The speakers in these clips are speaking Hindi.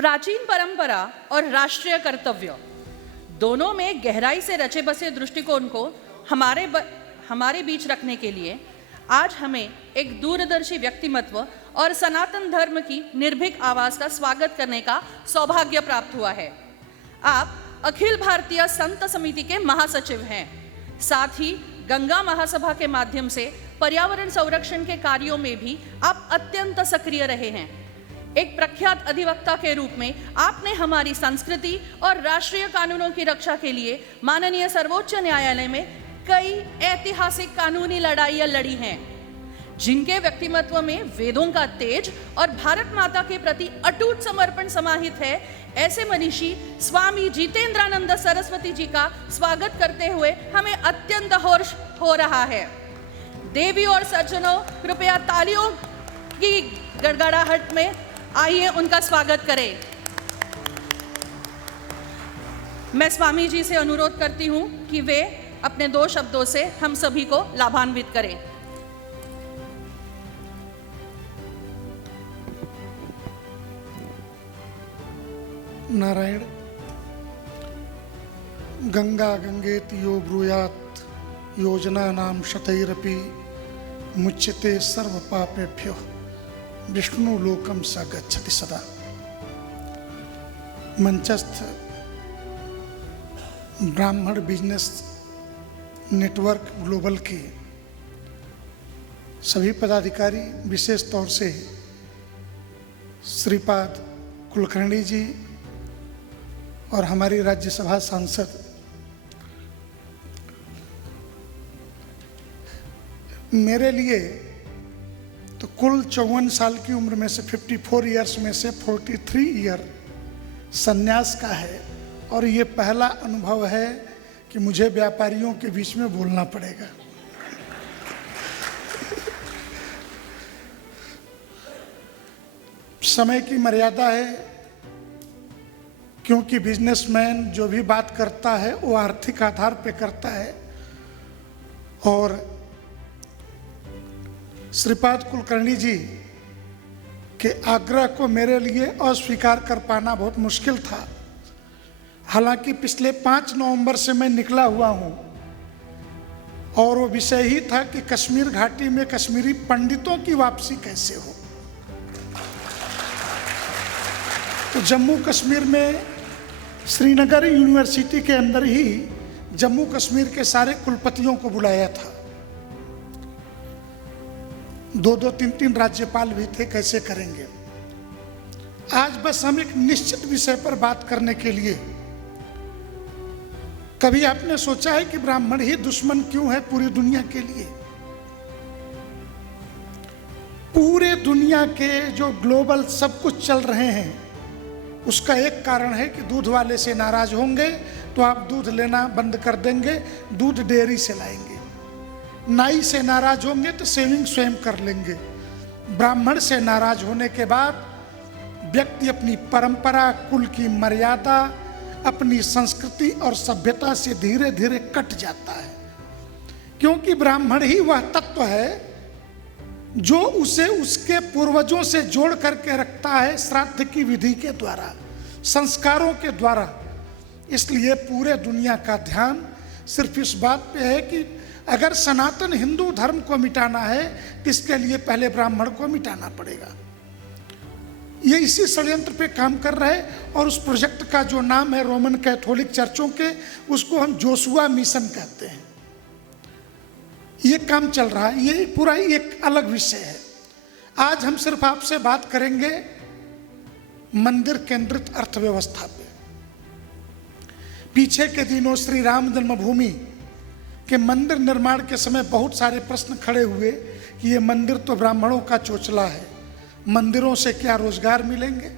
प्राचीन परंपरा और राष्ट्रीय कर्तव्य दोनों में गहराई से रचे बसे दृष्टिकोण को हमारे बीच रखने के लिए आज हमें एक दूरदर्शी व्यक्तिमत्व और सनातन धर्म की निर्भीक आवाज का स्वागत करने का सौभाग्य प्राप्त हुआ है। आप अखिल भारतीय संत समिति के महासचिव हैं। साथ ही गंगा महासभा के माध्यम से पर्यावरण संरक्षण के कार्यों में भी आप अत्यंत सक्रिय रहे हैं। एक प्रख्यात अधिवक्ता के रूप में आपने हमारी संस्कृति और राष्ट्रीय कानूनों की रक्षा के लिए माननीय सर्वोच्च न्यायालय में कई ऐतिहासिक कानूनी लड़ाइयां लड़ी हैं, जिनके व्यक्तिमत्व में वेदों का तेज और भारत माता के प्रति अटूट समर्पण समाहित है। ऐसे मनीषी स्वामी जितेंद्रानंद सरस्वती जी का स्वागत करते हुए हमें अत्यंत हर्ष हो रहा है। देवी और सज्जनों, कृपया तालियों की गड़गड़ाहट में आइए उनका स्वागत करें। मैं स्वामी जी से अनुरोध करती हूं कि वे अपने 2 शब्दों से हम सभी को लाभान्वित करें। नारायण। गंगा गंगेति यो ब्रूयात् योजना नाम शतैरपि मुच्यते सर्व पापेभ्यो विष्णु लोकम स गच्छति सदा। मंचस्थ ब्राह्मण बिजनेस नेटवर्क ग्लोबल के सभी पदाधिकारी, विशेष तौर से श्रीपाद कुलकर्णी जी और हमारी राज्यसभा सांसद, मेरे लिए तो कुल 54 साल की उम्र में से 54 इयर्स में से 43 ईयर संन्यास का है और ये पहला अनुभव है कि मुझे व्यापारियों के बीच में बोलना पड़ेगा। समय की मर्यादा है, क्योंकि बिजनेसमैन जो भी बात करता है वो आर्थिक आधार पे करता है और श्रीपाद कुलकर्णी जी के आग्रह को मेरे लिए अस्वीकार कर पाना बहुत मुश्किल था। हालांकि पिछले 5 नवंबर से मैं निकला हुआ हूं और वो विषय ही था कि कश्मीर घाटी में कश्मीरी पंडितों की वापसी कैसे हो। तो जम्मू कश्मीर में श्रीनगर यूनिवर्सिटी के अंदर ही जम्मू कश्मीर के सारे कुलपतियों को बुलाया था। 2-2, 3-3 राज्यपाल भी थे। कैसे करेंगे? आज बस हम एक निश्चित विषय पर बात करने के लिए, कभी आपने सोचा है कि ब्राह्मण ही दुश्मन क्यों है पूरी दुनिया के लिए? पूरे दुनिया के जो ग्लोबल सब कुछ चल रहे हैं, उसका एक कारण है कि दूध वाले से नाराज होंगे तो आप दूध लेना बंद कर देंगे, दूध डेयरी से लाएंगे। नाई से नाराज होंगे तो सेविंग स्वयं कर लेंगे। ब्राह्मण से नाराज होने के बाद व्यक्ति अपनी परंपरा, कुल की मर्यादा, अपनी संस्कृति और सभ्यता से धीरे धीरे कट जाता है, क्योंकि ब्राह्मण ही वह तत्व है जो उसे उसके पूर्वजों से जोड़ करके रखता है, श्राद्ध की विधि के द्वारा, संस्कारों के द्वारा। इसलिए पूरे दुनिया का ध्यान सिर्फ इस बात पे है कि अगर सनातन हिंदू धर्म को मिटाना है तो इसके लिए पहले ब्राह्मण को मिटाना पड़ेगा। ये इसी षड्यंत्र पे काम कर रहे हैं और उस प्रोजेक्ट का जो नाम है रोमन कैथोलिक चर्चों के, उसको हम जोशुआ मिशन कहते हैं। ये काम चल रहा है, ये पूरा एक अलग विषय है। आज हम सिर्फ आपसे बात करेंगे मंदिर केंद्रित अर्थव्यवस्था पे। पीछे के दिनों श्री राम जन्मभूमि के मंदिर निर्माण के समय बहुत सारे प्रश्न खड़े हुए कि ये मंदिर तो ब्राह्मणों का चोचला है, मंदिरों से क्या रोजगार मिलेंगे?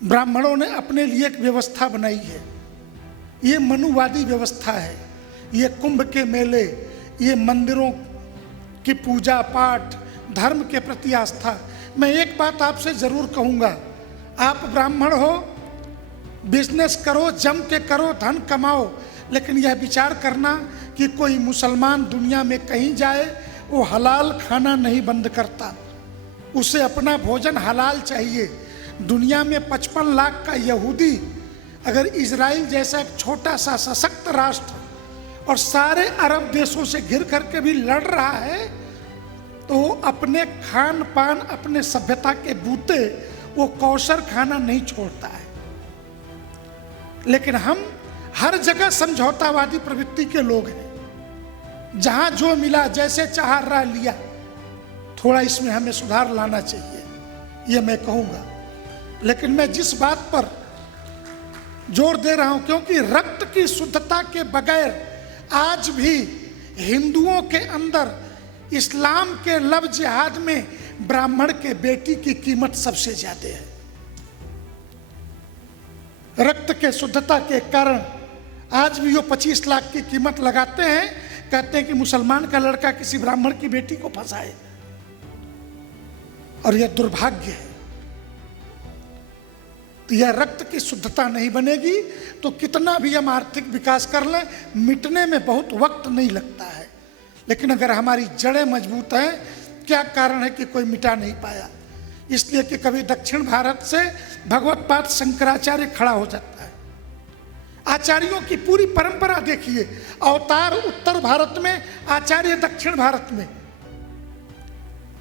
ब्राह्मणों ने अपने लिए एक व्यवस्था बनाई है, ये मनुवादी व्यवस्था है। ये कुंभ के मेले, ये मंदिरों की पूजा पाठ, धर्म के प्रति आस्था। मैं एक बात आपसे जरूर कहूँगा, आप ब्राह्मण हो, बिजनेस करो, जम के करो, धन कमाओ, लेकिन यह विचार करना कि कोई मुसलमान दुनिया में कहीं जाए वो हलाल खाना नहीं बंद करता, उसे अपना भोजन हलाल चाहिए। दुनिया में 55 लाख का यहूदी अगर इजराइल जैसा एक छोटा सा सशक्त राष्ट्र और सारे अरब देशों से घिर करके भी लड़ रहा है, तो अपने खान पान, अपने सभ्यता के बूते वो कौशर खाना नहीं छोड़ता है। लेकिन हम हर जगह समझौतावादी प्रवृत्ति के लोग हैं, जहां जो मिला जैसे चाह रहा लिया। थोड़ा इसमें हमें सुधार लाना चाहिए, ये मैं कहूँगा। लेकिन मैं जिस बात पर जोर दे रहा हूं, क्योंकि रक्त की शुद्धता के बगैर आज भी हिंदुओं के अंदर इस्लाम के लव जिहाद में ब्राह्मण के बेटी की कीमत सबसे ज्यादा है। रक्त के शुद्धता के कारण आज भी वो 25 लाख की कीमत लगाते हैं, कहते हैं कि मुसलमान का लड़का किसी ब्राह्मण की बेटी को फंसाए, और यह दुर्भाग्य है। तो यह रक्त की शुद्धता नहीं बनेगी तो कितना भी हम आर्थिक विकास कर लें, मिटने में बहुत वक्त नहीं लगता है। लेकिन अगर हमारी जड़ें मजबूत हैं, क्या कारण है कि कोई मिटा नहीं पाया? इसलिए कि कभी दक्षिण भारत से भगवत्पाद शंकराचार्य खड़ा हो जाता है। आचार्यों की पूरी परंपरा देखिए, अवतार उत्तर भारत में, आचार्य दक्षिण भारत में।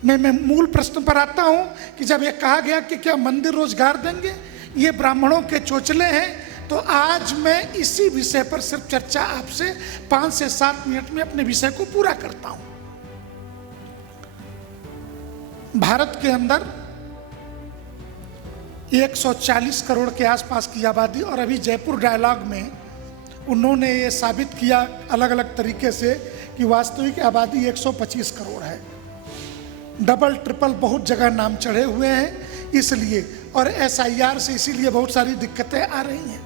मैं मूल प्रश्न पर आता हूं कि जब यह कहा गया कि क्या मंदिर रोजगार देंगे, ये ब्राह्मणों के चोचले हैं, तो आज मैं इसी विषय पर सिर्फ चर्चा आपसे 5 से 7 मिनट में अपने विषय को पूरा करता हूं। भारत के अंदर 140 करोड़ के आसपास की आबादी, और अभी जयपुर डायलॉग में उन्होंने ये साबित किया अलग अलग तरीके से कि वास्तविक आबादी 125 करोड़ है। डबल ट्रिपल बहुत जगह नाम चढ़े हुए हैं इसलिए, और SIR से इसीलिए बहुत सारी दिक्कतें आ रही हैं।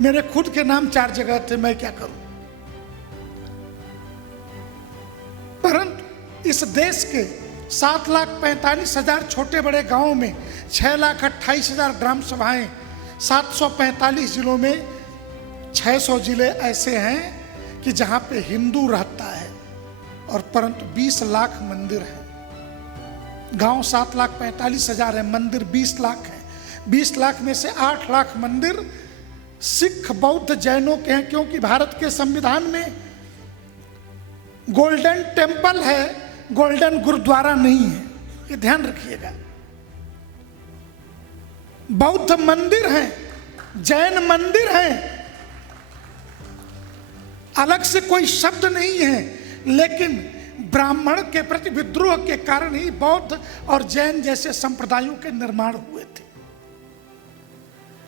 मेरे खुद के नाम 4 जगह थे, मैं क्या करूं। परंतु इस देश के 7,45,000 छोटे बड़े गांवों में 6,28,000 ग्राम सभाएं, 745 जिलों में 600 जिले ऐसे हैं कि जहां पे हिंदू रहता है, और परंतु 20 लाख मंदिर हैं। गांव 7,45,000 है, मंदिर 20 लाख है। 20 लाख में से 8 लाख मंदिर सिख, बौद्ध, जैनों के हैं, क्योंकि भारत के संविधान में गोल्डन टेम्पल है, गोल्डन गुरुद्वारा नहीं है, ये ध्यान रखिएगा। बौद्ध मंदिर हैं, जैन मंदिर हैं, अलग से कोई शब्द नहीं है, लेकिन ब्राह्मण के प्रति विद्रोह के कारण ही बौद्ध और जैन जैसे संप्रदायों के निर्माण हुए थे।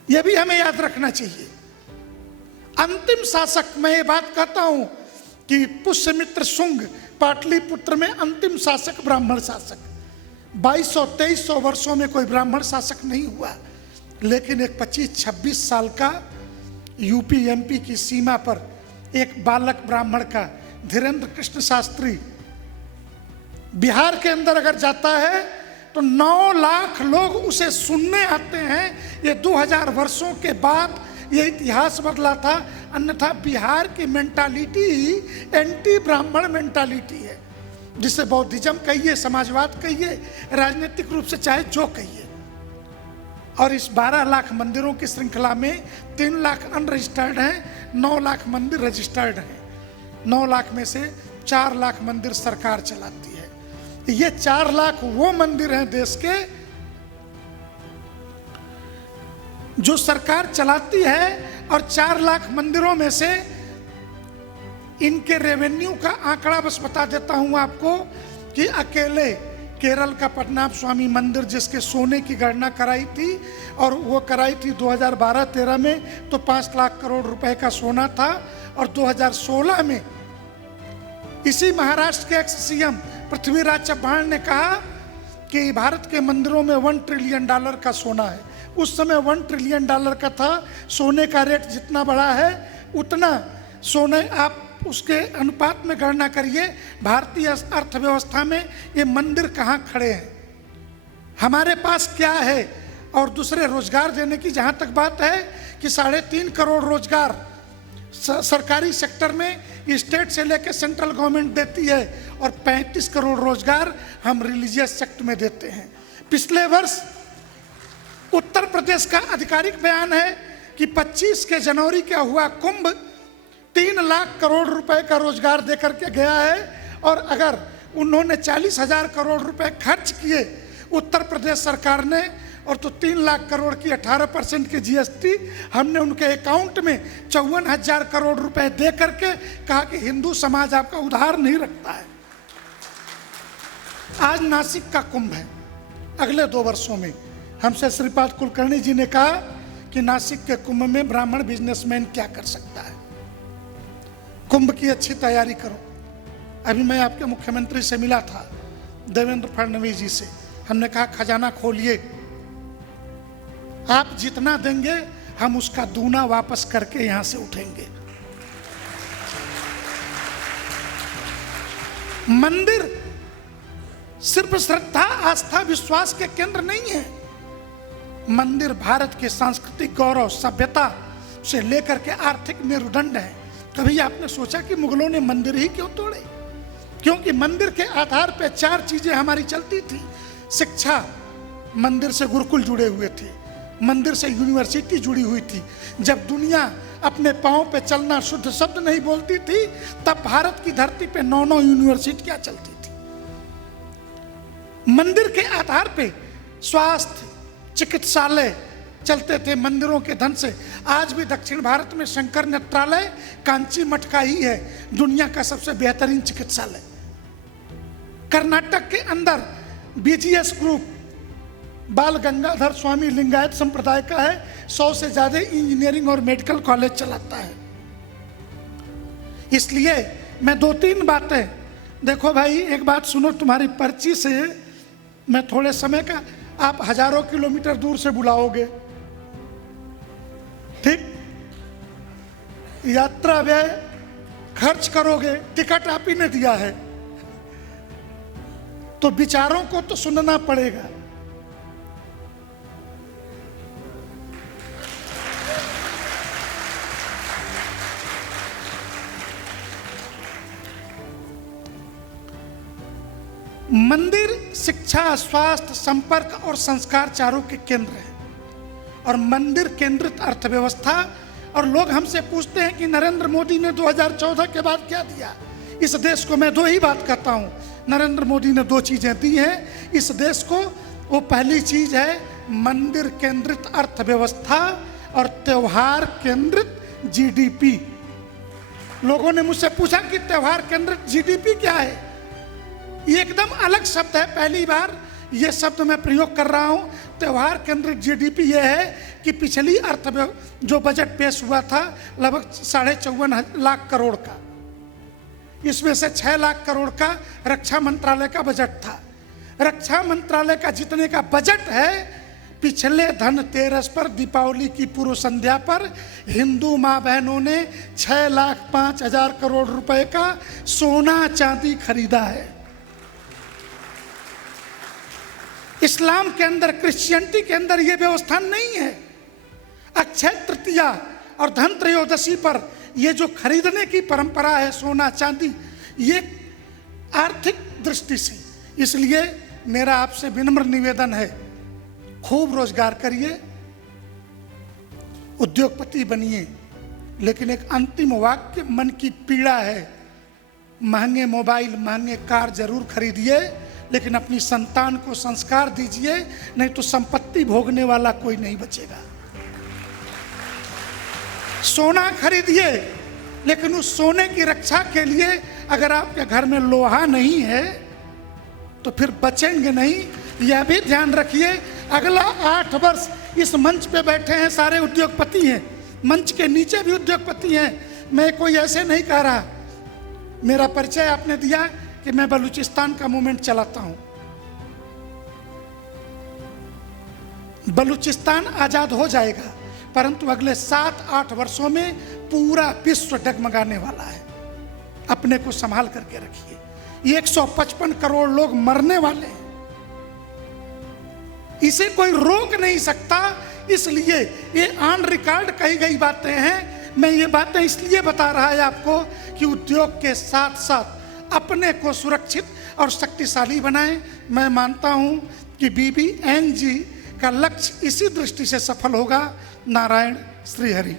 यह भी हमें याद रखना चाहिए। अंतिम शासक, मैं ये बात कहता हूं कि पुष्यमित्र शुंग पाटलिपुत्र में अंतिम शासक ब्राह्मण शासक, 2200-2300 वर्षों में कोई ब्राह्मण शासक नहीं हुआ। लेकिन एक 25-26 साल का यूपी MP की सीमा पर एक बालक ब्राह्मण का धीरेन्द्र कृष्ण शास्त्री बिहार के अंदर अगर जाता है तो 9 लाख लोग उसे सुनने आते हैं। ये 2000 वर्षों के बाद ये इतिहास बदला था, अन्यथा बिहार की मेंटालिटी ही एंटी ब्राह्मण मेंटालिटी है, जिसे बौद्धिज्म कहिए, समाजवाद कहिए, राजनीतिक रूप से चाहे जो कहिए। और इस 12 लाख मंदिरों की श्रृंखला में 3 लाख अनरजिस्टर्ड हैं, 9 लाख मंदिर रजिस्टर्ड हैं। 9 लाख में से 4 लाख मंदिर सरकार चलाती है। ये 4 लाख वो मंदिर हैं देश के जो सरकार चलाती है, और 4 लाख मंदिरों में से इनके रेवेन्यू का आंकड़ा बस बता देता हूं आपको कि अकेले केरल का पद्मनाभ स्वामी मंदिर, जिसके सोने की गणना कराई थी, और वो कराई थी 2012-13 में, तो 5 लाख करोड़ रुपए का सोना था। और 2016 में इसी महाराष्ट्र के एक्स CM पृथ्वीराज चव्हाण ने कहा कि भारत के मंदिरों में $1 ट्रिलियन का सोना है। उस समय $1 ट्रिलियन का था। सोने का रेट जितना बड़ा है उतना सोने, आप उसके अनुपात में गणना करिए भारतीय अर्थव्यवस्था में ये मंदिर कहाँ खड़े हैं, हमारे पास क्या है। और दूसरे रोजगार देने की जहाँ तक बात है कि 3.5 करोड़ रोजगार सरकारी सेक्टर में स्टेट से लेकर सेंट्रल गवर्नमेंट देती है, और 35 करोड़ रोजगार हम रिलीजियस सेक्टर में देते हैं। पिछले वर्ष उत्तर प्रदेश का आधिकारिक बयान है कि 25 के जनवरी का हुआ कुंभ 3 लाख करोड़ रुपए का रोजगार देकर के गया है। और अगर उन्होंने 40,000 करोड़ रुपए खर्च किए उत्तर प्रदेश सरकार ने, और तो 3 लाख करोड़ की 18% की जीएसटी हमने उनके अकाउंट में 54,000 करोड़ रुपए दे करके कहा कि हिंदू समाज आपका उधार नहीं रखता है। आज नासिक का कुंभ है। अगले 2 वर्षों में हमसे श्रीपाद कुलकर्णी जी ने कहा कि नासिक के कुंभ में ब्राह्मण बिजनेसमैन क्या कर सकता है। कुंभ की अच्छी तैयारी करो। अभी मैं आपके मुख्यमंत्री से मिला था, देवेंद्र फडणवीस जी से। हमने कहा खजाना खोलिए, आप जितना देंगे हम उसका दूना वापस करके यहां से उठेंगे। मंदिर सिर्फ श्रद्धा आस्था विश्वास के केंद्र नहीं है। मंदिर भारत के सांस्कृतिक गौरव सभ्यता से लेकर के आर्थिक मेरुदंड है। कभी आपने सोचा कि मुगलों ने मंदिर ही क्यों तोड़े? क्योंकि मंदिर के आधार पर 4 चीजें हमारी चलती थी। शिक्षा, मंदिर से गुरुकुल जुड़े हुए थे, मंदिर से यूनिवर्सिटी जुड़ी हुई थी। जब दुनिया अपने पांव पे चलना शुद्ध शब्द नहीं बोलती थी, तब भारत की धरती पे 9 यूनिवर्सिटियां चलती थी। मंदिर के आधार पे स्वास्थ्य, चिकित्सालय चलते थे मंदिरों के धन से। आज भी दक्षिण भारत में शंकर नेत्रालय कांची मठ का ही है दुनिया का सबसे बेहतरीन चिकित्सालय। कर्नाटक के अंदर बीजीएस ग्रुप बाल गंगाधर स्वामी लिंगायत संप्रदाय का है, 100 से ज्यादा इंजीनियरिंग और मेडिकल कॉलेज चलाता है। इसलिए मैं 2-3 बातें, देखो भाई एक बात सुनो, तुम्हारी पर्ची से मैं थोड़े समय का, आप हजारों किलोमीटर दूर से बुलाओगे, ठीक, यात्रा व्यय खर्च करोगे, टिकट आप ही ने दिया है, तो विचारों को तो सुनना पड़ेगा। मंदिर शिक्षा, स्वास्थ्य, संपर्क और संस्कार चारों के केंद्र है और मंदिर केंद्रित अर्थव्यवस्था। और लोग हमसे पूछते हैं कि नरेंद्र मोदी ने 2014 के बाद क्या दिया इस देश को। मैं 2 ही बात कहता हूं, नरेंद्र मोदी ने 2 चीजें दी हैं इस देश को। वो पहली चीज है मंदिर केंद्रित अर्थव्यवस्था और त्योहार केंद्रित जीडीपी। लोगों ने मुझसे पूछा कि त्योहार केंद्रित जीडीपी क्या है। ये एकदम अलग शब्द है, पहली बार ये शब्द मैं प्रयोग कर रहा हूं। त्योहार केंद्रित जीडीपी ये है कि पिछली जो बजट पेश हुआ था लगभग 54.5 लाख करोड़ का, इसमें से 6 लाख करोड़ का रक्षा मंत्रालय का बजट था। रक्षा मंत्रालय का जितने का बजट है, पिछले धनतेरस पर दीपावली की पूर्व संध्या पर हिंदू माँ बहनों ने 6,05,000 करोड़ रुपए का सोना चांदी खरीदा है। इस्लाम के अंदर, क्रिश्चियनिटी के अंदर यह व्यवस्था नहीं है। अक्षय तृतीया और धन त्रयोदशी पर यह जो खरीदने की परंपरा है सोना चांदी, ये आर्थिक दृष्टि से, इसलिए मेरा आपसे विनम्र निवेदन है, खूब रोजगार करिए, उद्योगपति बनिए। लेकिन एक अंतिम वाक्य मन की पीड़ा है, महंगे मोबाइल, महंगे कार जरूर खरीदिए, लेकिन अपनी संतान को संस्कार दीजिए, नहीं तो संपत्ति भोगने वाला कोई नहीं बचेगा। सोना खरीदिए, लेकिन उस सोने की रक्षा के लिए अगर आपके घर में लोहा नहीं है तो फिर बचेंगे नहीं। यह भी ध्यान रखिए, अगला 8 वर्ष इस मंच पे बैठे हैं सारे उद्योगपति हैं, मंच के नीचे भी उद्योगपति हैं। मैं कोई ऐसे नहीं कह रहा, मेरा परिचय आपने दिया कि मैं बलूचिस्तान का मूवमेंट चलाता हूं। बलूचिस्तान आजाद हो जाएगा, परंतु अगले 7-8 वर्षों में पूरा विश्व डगमगाने वाला है। अपने को संभाल करके रखिए। 155 करोड़ लोग मरने वाले हैं, इसे कोई रोक नहीं सकता। इसलिए ये ऑन रिकॉर्ड कही गई बातें हैं। मैं ये बातें इसलिए बता रहा है आपको कि उद्योग के साथ साथ अपने को सुरक्षित और शक्तिशाली बनाएं। मैं मानता हूं कि बीबीएन जी का लक्ष्य इसी दृष्टि से सफल होगा। नारायण श्रीहरि।